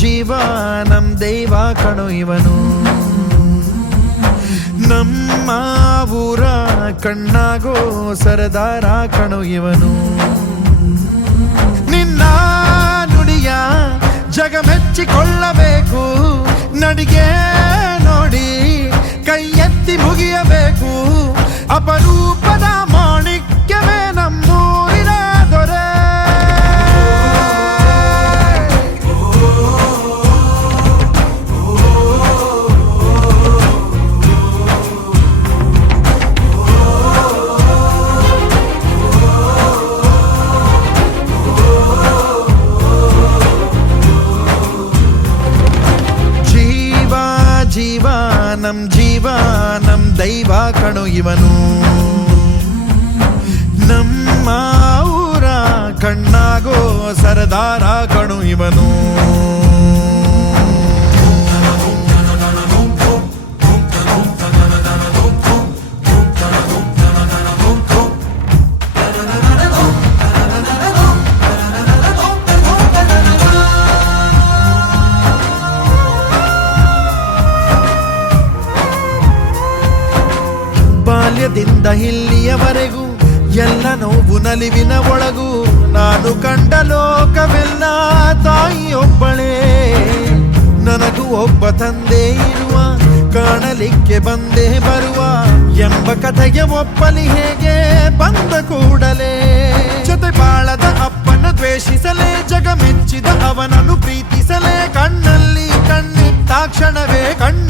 ಜೀವಾನಂ ದೈವ ಕಣೋ ಇವನು, ನಮ್ಮ ಊರ ಕಣ್ಣಾಗೋ ಸರದಾರ ಕಣೋ ಇವನು. ನಿನ್ನ ನುಡಿಯ ಜಗ ಮೆಚ್ಚಿಕೊಳ್ಳಬೇಕು, ನಡಿಗೆ ನೋಡಿ ಕೈ ಎತ್ತಿ ಮುಗಿಯಬೇಕು. ಅಪರೂಪದ ಮಾಣಿಕ್ಯವೇ ನಮ್ಮೂರಿನ ದೊರೆ. ಜೀವಾನಂ ದೈವ ಕಣೋ ಇವನು, ನಮ್ಮ ಊರ ಕಣ್ಣಾಗೋ ಸರದಾರ ಕಣೋ ಇವನು. ಬಾಲ್ಯದಿಂದ ಇಲ್ಲಿಯವರೆಗೂ ಎಲ್ಲ ನೋವು ನಲಿವಿನ ಒಳಗೂ ನಾನು ಕಂಡ ಲೋಕವೆಲ್ಲ ತಾಯಿಯೊಬ್ಬಳೇ. ನನಗೂ ಒಬ್ಬ ತಂದೆ ಇರುವ, ಕಾಣಲಿಕ್ಕೆ ಬಂದೇ ಬರುವ ಎಂಬ ಕಥೆಗೆ ಒಪ್ಪಲಿ ಹೇಗೆ ಬಂದ ಕೂಡಲೇ. ಜೊತೆ ಬಾಳದ ಅಪ್ಪನ ದ್ವೇಷಿಸಲೇ, ಜಗ ಮೆಚ್ಚಿದ ಅವನನ್ನು ಪ್ರೀತಿಸಲೇ. ಕಣ್ಣಲ್ಲಿ ಕಣ್ಣಿಟ್ಟಾಕ್ಷಣವೇ ಕಣ್ಣು